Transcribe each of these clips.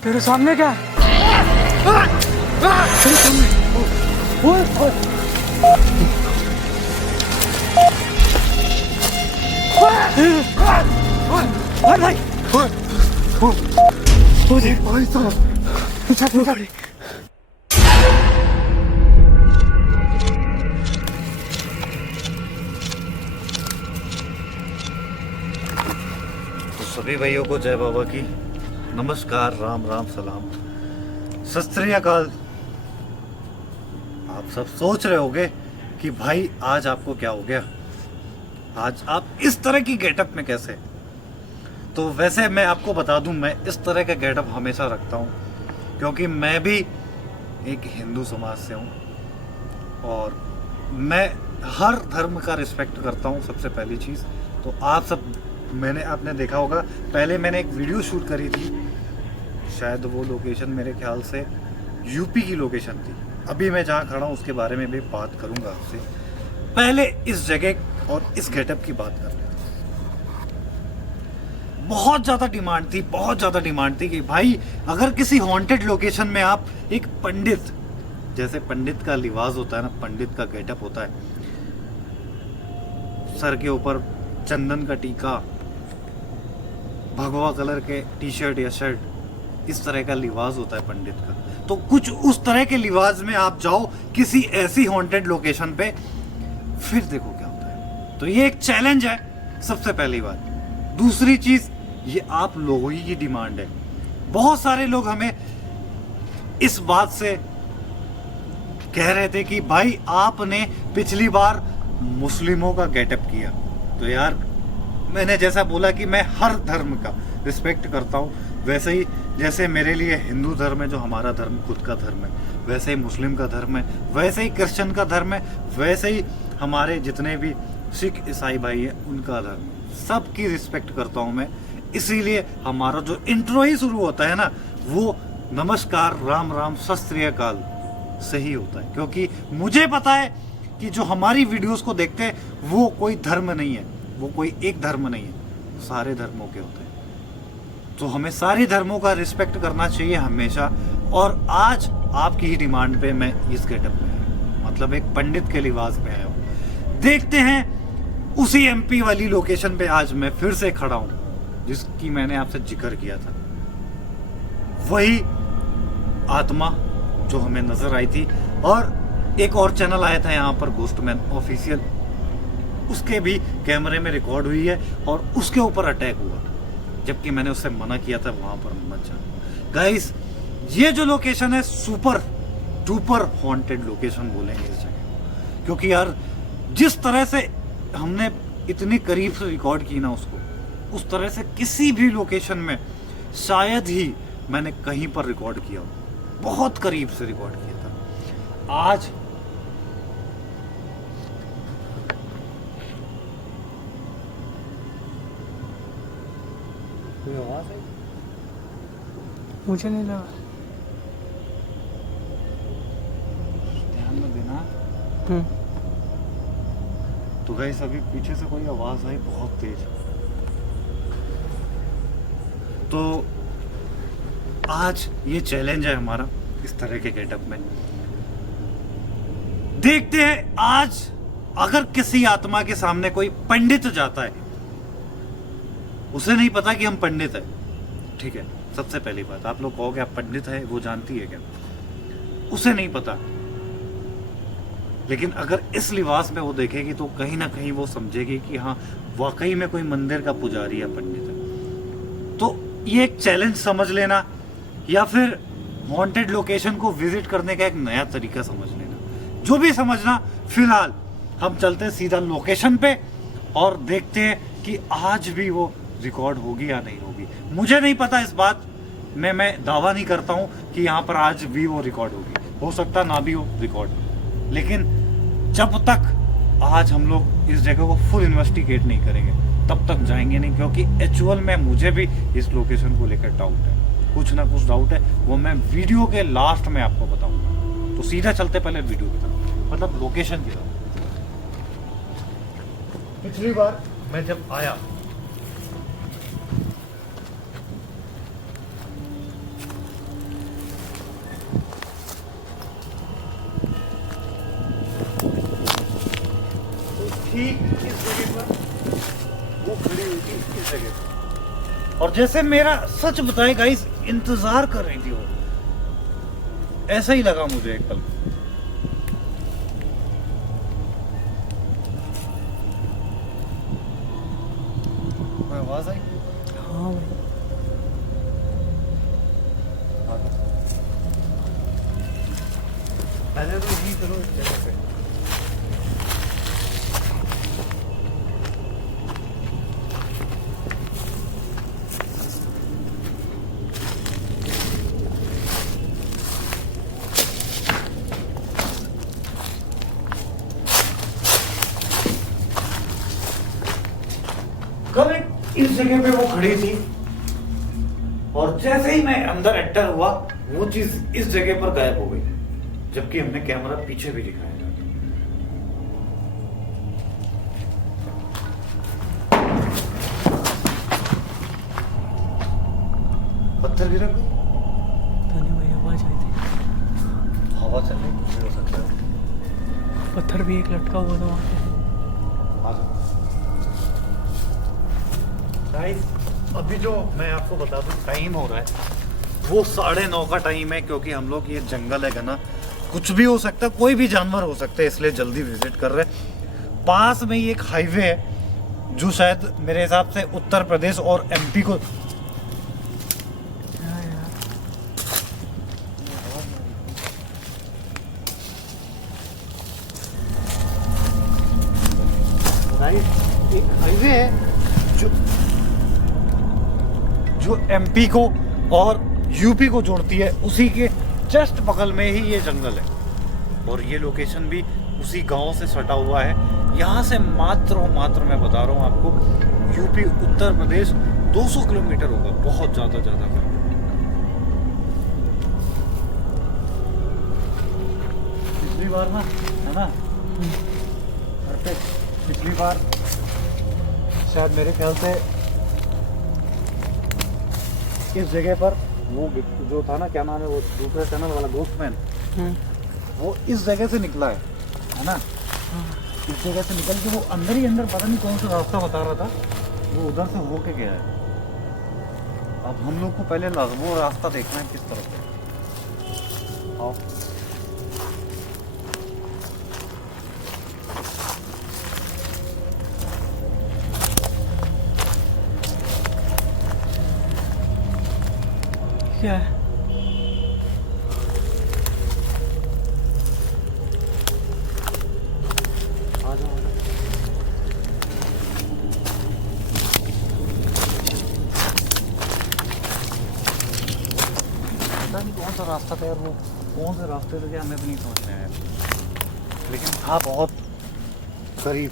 तेरे सामने क्या है? तेरे सामने। ओए, ओए। ओए भाई। ओए भाई साहब। पीछा पीछा। तो सभी भाइयों को जय बाबा की नमस्कार, राम राम, सलाम, सत श्री अकाल। आप सब सोच रहे होंगे कि भाई आज आपको क्या हो गया, आज आप इस तरह की गेटअप में कैसे। तो वैसे मैं आपको बता दूं, मैं इस तरह का गेटअप हमेशा रखता हूं क्योंकि मैं भी एक हिंदू समाज से हूं और मैं हर धर्म का रिस्पेक्ट करता हूं। सबसे पहली चीज़ तो आप सब, आपने देखा होगा, पहले मैंने एक वीडियो शूट करी थी, शायद वो लोकेशन मेरे ख्याल से यूपी की लोकेशन थी। अभी मैं जहाँ खड़ा हूँ उसके बारे में भी बात करूँगा आपसे। पहले इस जगह और इस गेटअप की बात कर रहे हैं। बहुत ज़्यादा डिमांड थी कि भाई अगर किसी हॉन्टेड लोकेशन में आप एक पंडित, जैसे पंडित का लिबास होता है ना, पंडित का गेटअप होता है, सर के ऊपर चंदन का टीका, भगवा कलर के टी शर्ट या शर्ट, इस तरह का लिबास होता है पंडित का। तो कुछ उस तरह के लिबास में आप जाओ किसी ऐसी हॉन्टेड लोकेशन पे, फिर देखो क्या होता है। तो ये एक चैलेंज है, सबसे पहली बात। दूसरी चीज, ये आप लोगों की डिमांड है। बहुत सारे लोग हमें इस बात से कह रहे थे कि भाई आपने पिछली बार मुस्लिमों का गेटअप किया। तो यार मैंने जैसा बोला कि मैं हर धर्म का रिस्पेक्ट करता हूँ, वैसे ही जैसे मेरे लिए हिंदू धर्म है जो हमारा धर्म खुद का धर्म है, वैसे ही मुस्लिम का धर्म है, वैसे ही क्रिश्चियन का धर्म है, वैसे ही हमारे जितने भी सिख ईसाई भाई हैं उनका धर्म, सबकी रिस्पेक्ट करता हूँ मैं। इसीलिए हमारा जो इंट्रो ही शुरू होता है ना, वो नमस्कार, राम राम, सत श्री अकाल से ही होता है। क्योंकि मुझे पता है कि जो हमारी वीडियोस को देखते हैं वो कोई धर्म नहीं है, वो कोई एक धर्म नहीं है, सारे धर्मों के होते हैं। तो हमें सारे धर्मों का रिस्पेक्ट करना चाहिए हमेशा। और आज आपकी ही डिमांड पे मैं इस गेटअप में आया, मतलब एक पंडित के लिबास में आया हूँ। देखते हैं उसी एमपी वाली लोकेशन पे आज मैं फिर से खड़ा हूँ जिसकी मैंने आपसे जिक्र किया था। वही आत्मा जो हमें नजर आई थी, और एक और चैनल आया था यहाँ पर, घोस्टमैन ऑफिशियल, उसके भी कैमरे में रिकॉर्ड हुई है और उसके ऊपर अटैक हुआ, जबकि मैंने उससे मना किया था वहां पर मत जाना। गाइस, ये जो लोकेशन है सुपर डुपर हॉन्टेड लोकेशन बोलेंगे इस जगह, क्योंकि यार जिस तरह से हमने इतनी करीब से रिकॉर्ड की ना उसको, उस तरह से किसी भी लोकेशन में शायद ही मैंने कहीं पर रिकॉर्ड किया हो। बहुत करीब से रिकॉर्ड किया था। आज कोई आवाज है? मुझे नहीं लगा। ध्यान में देना। तो गाइस अभी पीछे से कोई आवाज आई बहुत तेज। तो आज ये चैलेंज है हमारा इस तरह के गेटअप में। देखते हैं आज अगर किसी आत्मा के सामने कोई पंडित जाता है, उसे नहीं पता कि हम पंडित हैं, ठीक है, सबसे पहली बात। आप लोग कहोगे आप पंडित है, वो जानती है क्या? उसे नहीं पता। लेकिन अगर इस लिबास में वो देखेगी तो कहीं ना कहीं वो समझेगी कि हाँ वाकई में कोई मंदिर का पुजारी या पंडित है। तो ये एक चैलेंज समझ लेना, या फिर हॉन्टेड लोकेशन को विजिट करने का एक नया तरीका समझ लेना, जो भी समझना। फिलहाल हम चलते हैं सीधा लोकेशन पे और देखते हैं कि आज भी वो रिकॉर्ड होगी या नहीं होगी। मुझे नहीं पता इस बात में, मैं दावा नहीं करता हूँ कि यहाँ पर आज भी वो रिकॉर्ड होगी, हो सकता ना भी हो रिकॉर्ड। लेकिन जब तक आज हम लोग इस जगह को फुल इन्वेस्टिगेट नहीं करेंगे तब तक जाएंगे नहीं, क्योंकि एक्चुअल में मुझे भी इस लोकेशन को लेकर डाउट है, कुछ ना कुछ डाउट है। वो मैं वीडियो के लास्ट में आपको बताऊंगा। तो सीधा चलते पहले वीडियो की तरफ, मतलब लोकेशन की तरफ। पिछली बार मैं जब आया और जैसे मेरा सच बताए गाइस इंतजार कर रही थी वो, ऐसा ही लगा मुझे एक पल। कोई आवाज आई? हाँ भाई। पहले तो यही करो इस जगह पे। कल इस जगह पे वो खड़ी थी और जैसे ही मैं अंदर एंटर हुआ वो चीज इस जगह पर गायब हो गई, जबकि हमने कैमरा पीछे भी दिखाया था। पत्थर गिरा कोई? पता नहीं भाई, आवाज आई थी। हवा चलने कुछ भी हो सकता है। पत्थर भी एक लटका हुआ था वहाँ पे। गाइस अभी जो मैं आपको बता दूं टाइम हो रहा है वो 9:30 का टाइम है, क्योंकि हम लोग ये जंगल है ना, कुछ भी हो सकता है, कोई भी जानवर हो सकता है, इसलिए जल्दी विजिट कर रहे हैं। पास में ही एक हाईवे है जो शायद मेरे हिसाब से उत्तर प्रदेश और एमपी को हाँ यार। गाइस एक हाईवे है जो एमपी को और यूपी को जोड़ती है, उसी के जस्ट बगल में ही ये जंगल है और ये लोकेशन भी उसी गांव से सटा हुआ है। यहाँ से मात्र मैं बता रहा हूँ आपको, यूपी उत्तर प्रदेश 200 किलोमीटर होगा, बहुत ज़्यादा पिछली बार ना है ना, पिछली बार शायद मेरे ख्याल से इस जगह पर वो जो था ना, क्या नाम है वो दूसरा चैनल वाला गोस्टमैन, वो इस जगह से निकला है ना, इस जगह से निकल के वो अंदर ही अंदर पता नहीं कौन सा रास्ता बता रहा था, वो उधर से होके गया है। अब हम लोग को पहले वो रास्ता देखना है किस तरफ से। आओ क्या है? आ जाओ। पता नहीं कौन सा रास्ता था यार, वो कौन से रास्ते से गया हमें भी नहीं समझ में आया, लेकिन था बहुत करीब।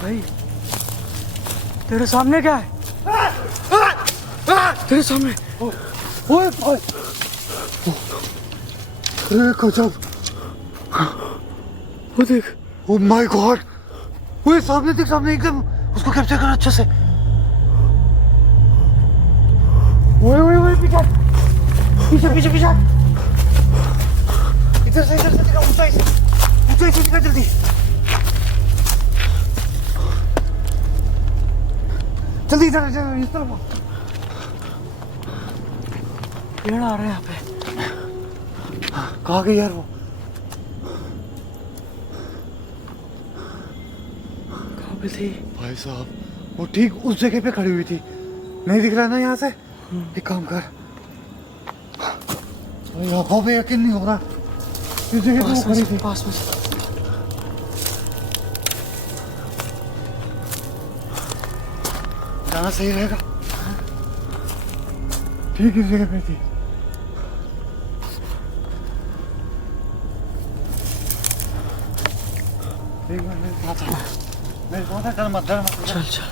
भाई तेरे सामने क्या है? तेरे सामने। ओए ओए, अरे गजब, वो देख। ओ माय गॉड, वो सामने देख, सामने एकदम, उसको कैप्चर कर अच्छे से। ओए ओए ओए, पीछे पीछे पीछे पीछे, इधर से दिखा, ऊंचाई से दिखा जल्दी। जल्दी इधर इस तरफ। पेड़ आ रहे हैं यहाँ पे। कहाँ गई यार वो? कहाँ पे थी? भाई साहब वो ठीक उस जगह पे खड़ी हुई थी, नहीं दिख रहा ना यहाँ से। एक काम कर, आंखों पे यकीन नहीं हो रहा, इस जगह पे वो खड़ी थी। पास में जाना सही रहेगा। ठीक इस जगह पे थी। एक मिनट मेरे साथ है, डर मत चल चल।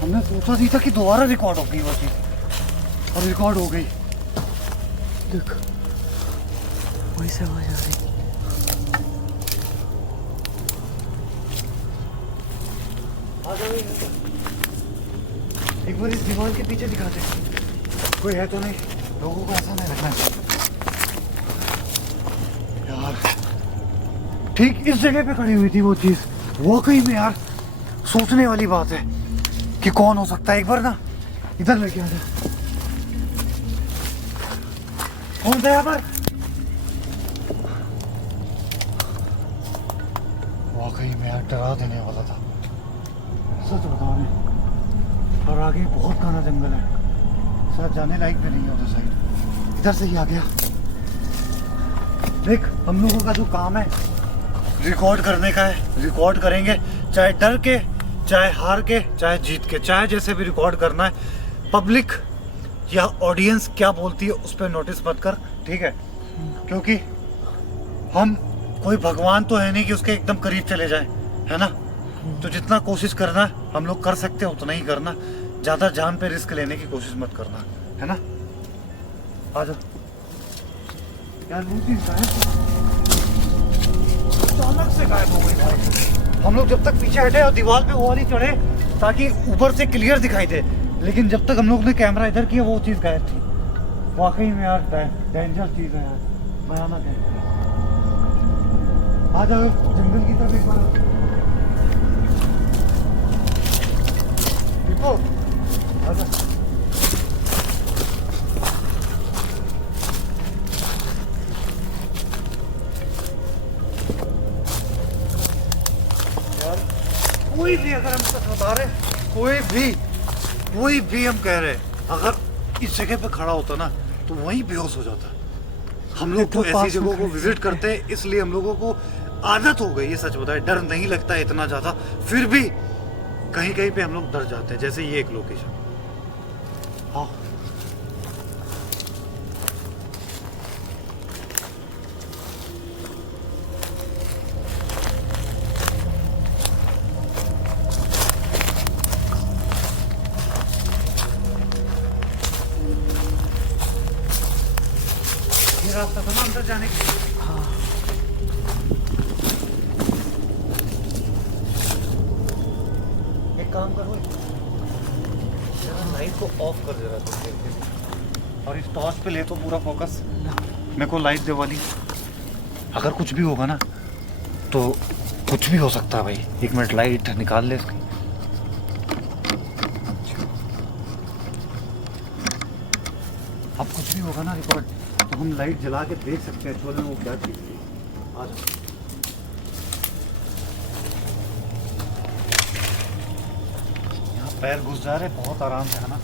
हमने सोचा नहीं था कि दोबारा रिकॉर्ड होगी वो चीज, और रिकॉर्ड हो गई। देख वहीं से आवाज आ रही। एक बार इस दीवार के पीछे दिखाते, कोई है तो नहीं, लोगों को ऐसा नहीं लगना चाहिए यार। ठीक इस जगह पे खड़ी हुई थी वो चीज, वाकई में यार सोचने वाली बात है कि कौन हो सकता है। एक बार ना इधर लेके आ जा, कौन था यहाँ पर? वाकई में यार डरा देने वाला था, सच बता रहे। और आगे बहुत घना जंगल है, शायद जाने लायक भी नहीं है उधर साइड। इधर से ही आ गया। देख हम लोगों का जो काम है रिकॉर्ड करने का है, रिकॉर्ड करेंगे, चाहे डर के, चाहे हार के, चाहे जीत के, चाहे जैसे भी रिकॉर्ड करना है। पब्लिक या ऑडियंस क्या बोलती है उस पर नोटिस मत कर, ठीक है? क्योंकि हम कोई भगवान तो है नहीं कि उसके एकदम करीब चले जाए, है ना? तो जितना कोशिश करना है हम लोग कर सकते हैं उतना ही करना, ज़्यादा जान पे रिस्क लेने की कोशिश मत करना, है ना? आ जाओ यार। अचानक से गायब हो गई भाई। हम लोग जब तक पीछे हटे और दीवार पे वो वाली चढ़े ताकि ऊपर से क्लियर दिखाई दे, लेकिन जब तक हम लोग ने कैमरा इधर किया वो चीज़ गायब थी। वाकई में यार डेंजर चीज़ है यार, भयानक है। आ जाओ जंगल की तरफ एक बार। देखो आ जाओ। कोई भी अगर हम सच बता रहे, कोई भी हम कह रहे, अगर इस जगह पे खड़ा होता ना तो वहीं बेहोश हो जाता। हम लोग तो ऐसी जगहों को विजिट करते हैं, इसलिए हम लोगों को आदत हो गई है। सच बताए डर नहीं लगता इतना ज्यादा, फिर भी कहीं कहीं पे हम लोग डर जाते हैं, जैसे ये एक लोकेशन। हाँ रास्ता था ना अंदर जाने के लिए। हाँ एक काम करो, लाइट को ऑफ कर दे रहा था और इस टॉर्च पे ले तो पूरा फोकस। मेरे को लाइट दे वाली, अगर कुछ भी होगा ना तो कुछ भी हो सकता है भाई। एक मिनट लाइट निकाल ले इसकी। अब कुछ भी होगा ना रिकॉर्ड तो हम लाइट जला के देख सकते हैं एक्चुअली वो क्या चीज़ थी। आ जाओ। यहाँ पैर घुस जा रहे बहुत आराम से, है ना?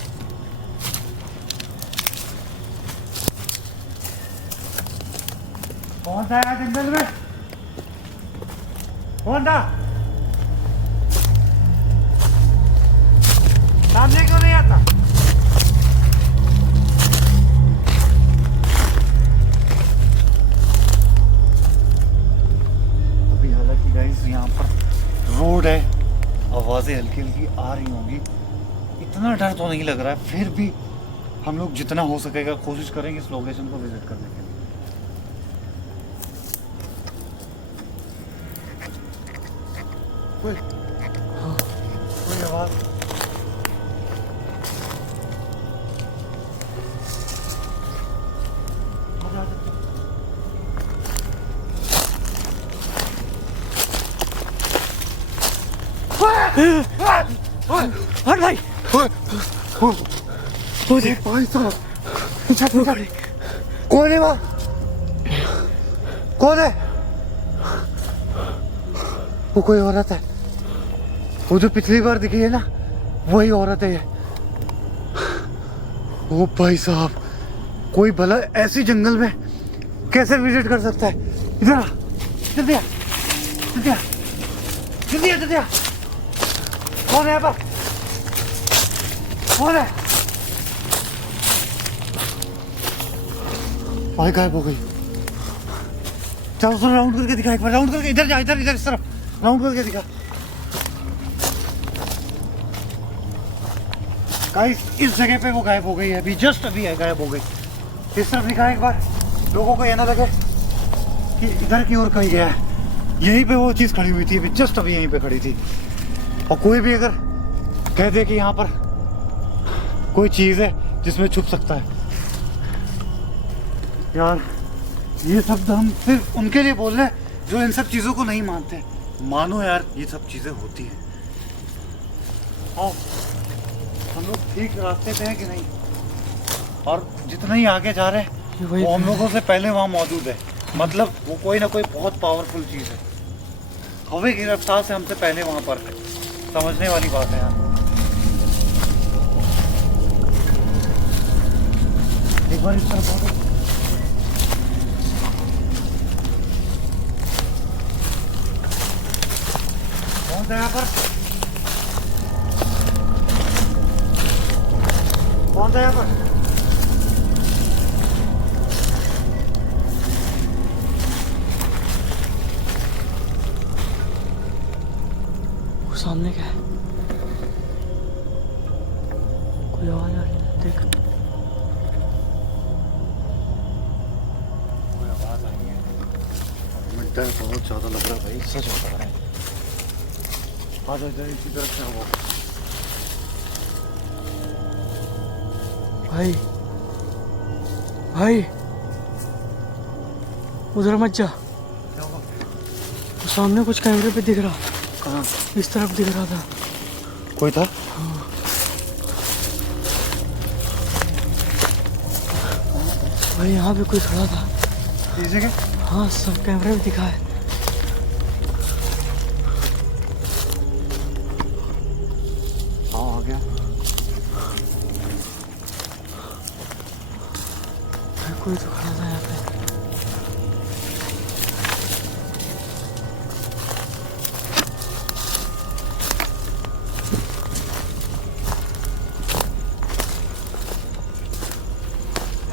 कौन सा है जंगल में? कौन था? सामने क्यों नहीं आता? यहाँ पर रोड है, आवाज़ें हल्की हल्की आ रही होंगी, इतना डर तो नहीं लग रहा है। फिर भी हम लोग जितना हो सकेगा कोशिश करेंगे इस लोकेशन को विजिट करने के लिए। कोई आवाज़ हट भाई। भाई साहब कौन है वहाँ? कौन है वो? कोई औरत है, वो जो पिछली बार दिखी है ना वही औरत है ये। ओ भाई साहब, कोई भला ऐसी जंगल में कैसे विजिट कर सकता है? इधर आ, जल्दी आ, जल्दी आ, जल्दी आ, जल्दी आ। कौन है यहाँ पर? कौन है? भाई गायब हो गई। चलो उसको राउंड करके दिखा एक बार, राउंड करके इधर जा, इधर इधर इस तरफ राउंड करके दिखा। गाइस इस जगह पे वो गायब हो गई है, अभी जस्ट अभी है गायब हो गई। इस तरफ दिखा एक बार, लोगों को ये ना लगे कि इधर की ओर कहीं गया है। यहीं पे वो चीज़ खड़ी हुई थी, अभी जस्ट अभी यहीं पे खड़ी थी। और कोई भी अगर कह दे कि यहाँ पर कोई चीज है जिसमें छुप सकता है। यार ये शब्द हम सिर्फ उनके लिए बोल रहे हैं जो इन सब चीजों को नहीं मानते। मानो यार ये सब चीजें होती हैं। और हम लोग ठीक रास्ते पे हैं कि नहीं? और जितना ही आगे जा रहे हैं वो हम लोगों से पहले वहाँ मौजूद है। मतलब वो कोई ना कोई बहुत पावरफुल चीज है, हवा की रफ्तार से हमसे पहले वहाँ पर है। समझने वाली बात है यार। एक बार इस तरफ आओ। कौन था यहाँ पर? कौन था यहाँ पर? वो सामने क्या है? कोई आवाज आ रही है, देख। कोई आवाज आई है। मुझे डर बहुत ज्यादा लग रहा है भाई, सच बता रहा है। आ जाओ इधर, इसी तरफ से आओ। भाई भाई उधर मत जा। क्या हुआ? वो सामने कुछ कैमरे पे दिख रहा, कहाँ? इस तरफ दिख रहा था। कोई था? भाई यहाँ पे कोई खड़ा था। इस जगह? हाँ, सब कैमरे में दिखा है। हाँ आ गया। भाई कोई तो खड़ा था यहाँ पे।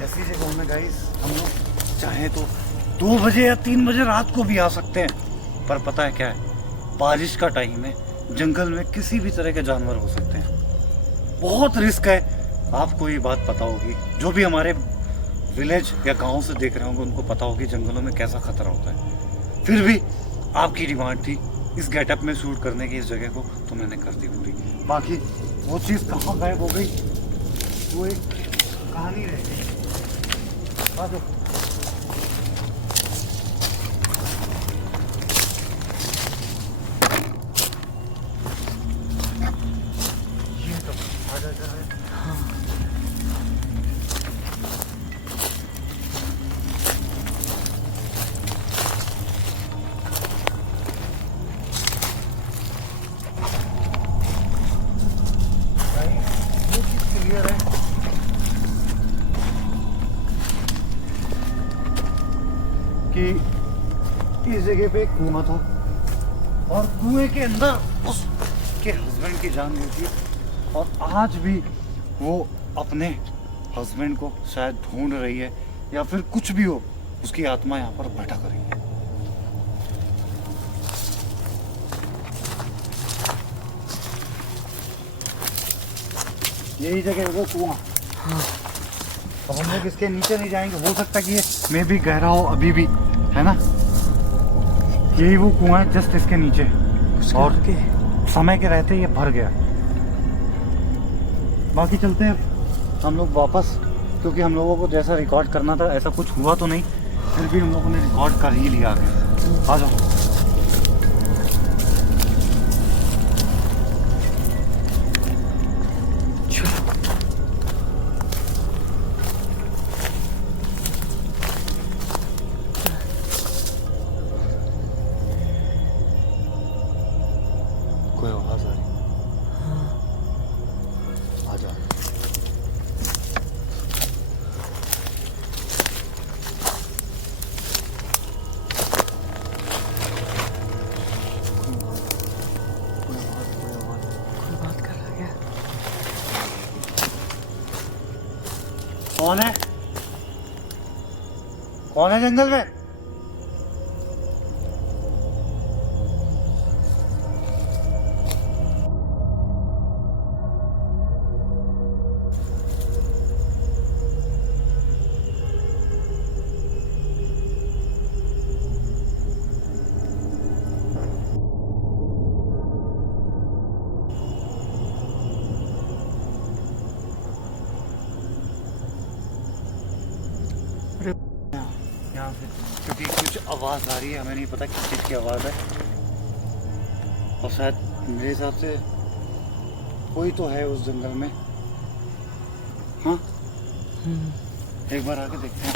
ऐसी जगहों में गाइस हम लोग चाहे तो 2 बजे या 3 बजे रात को भी आ सकते हैं। पर पता है क्या है, बारिश का टाइम है, जंगल में किसी भी तरह के जानवर हो सकते हैं, बहुत रिस्क है। आपको ये बात पता होगी, जो भी हमारे विलेज या गांव से देख रहे होंगे उनको पता होगी जंगलों में कैसा खतरा होता है। फिर भी आपकी डिमांड थी इस गेटअप में शूट करने की इस जगह को, तो मैंने कर दी पूरी। बाकी वो चीज़ कहाँ गायब हो गई वो एक कहानी रह गई। आ जाओ। ये तो आ जा जा रहे। ये चीज क्लियर है कि इस जगह पे एक कुआं था और कुएं के अंदर उसके हस्बैंड की जान गई थी। और आज भी वो अपने हस्बैंड को शायद ढूंढ रही है, या फिर कुछ भी हो, उसकी आत्मा यहाँ पर भटक रही है। यही जगह है वो कुआं। हाँ। अब हम लोग इसके नीचे नहीं जाएंगे, हो सकता है कि ये मे भी गहरा हो अभी भी, है ना। यही वो कुआं है जस्ट इसके नीचे, और आगे समय के रहते ये भर गया। बाकी चलते हैं हम लोग वापस, क्योंकि हम लोगों को जैसा रिकॉर्ड करना था ऐसा कुछ हुआ तो नहीं, फिर भी हम लोगों ने रिकॉर्ड कर ही लिया आगे। आ जाओ। कोई आवाज आ रही? आ जाओ। कोई बात कर रहा है क्या? कौन है? कौन है जंगल में? क्योंकि कुछ आवाज़ आ रही है, हमें नहीं पता किस चीज़ की आवाज़ है। और शायद मेरे हिसाब से कोई तो है उस जंगल में। हाँ, एक बार आके देखते हैं।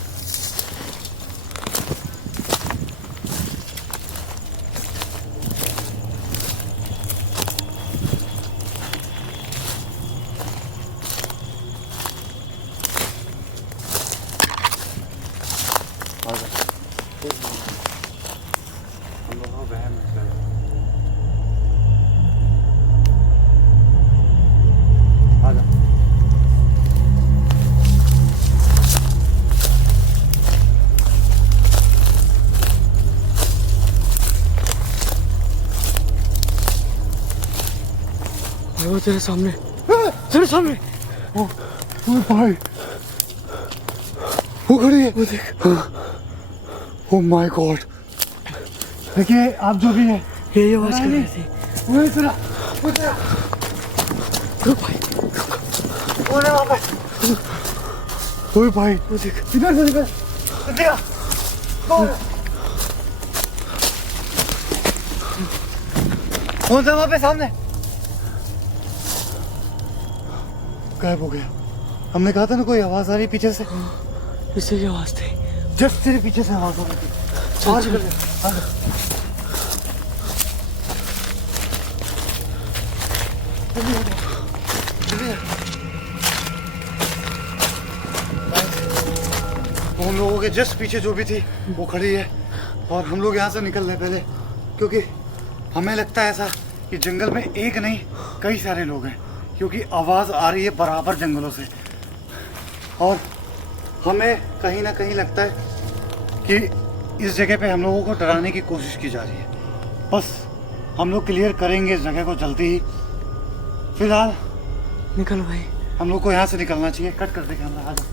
हम लोग को वहम है शायद। आजा। वो तेरे सामने, तेरे सामने। ओ भाई, वो खड़ी है, वो देख। Oh my God. देखिए आप जो भी है, यही आवाज कर रही थी। वही सुना, रुक भाई, वो ना वहाँ पे। ओए भाई, वो देख, इधर से निकल, देखा, कौन सा वहाँ पे सामने? गायब हो गया। हमने कहा था ना कोई आवाज आ रही पीछे से। इसी की आवाज थी। जस्ट तेरे पीछे से आवाज आ रही थी। चल, चल। हम लोगों के जस्ट पीछे जो भी थी वो खड़ी है और हम लोग यहाँ से निकल रहे पहले, क्योंकि हमें लगता है ऐसा कि जंगल में एक नहीं कई सारे लोग हैं, क्योंकि आवाज़ आ रही है बराबर जंगलों से। और हमें कहीं ना कहीं लगता है कि इस जगह पे हम लोगों को डराने की कोशिश की जा रही है। बस हम लोग क्लियर करेंगे इस जगह को जल्दी ही। फिलहाल निकल भाई, हम लोग को यहाँ से निकलना चाहिए। कट कर दे कैमरा, आ जाओ।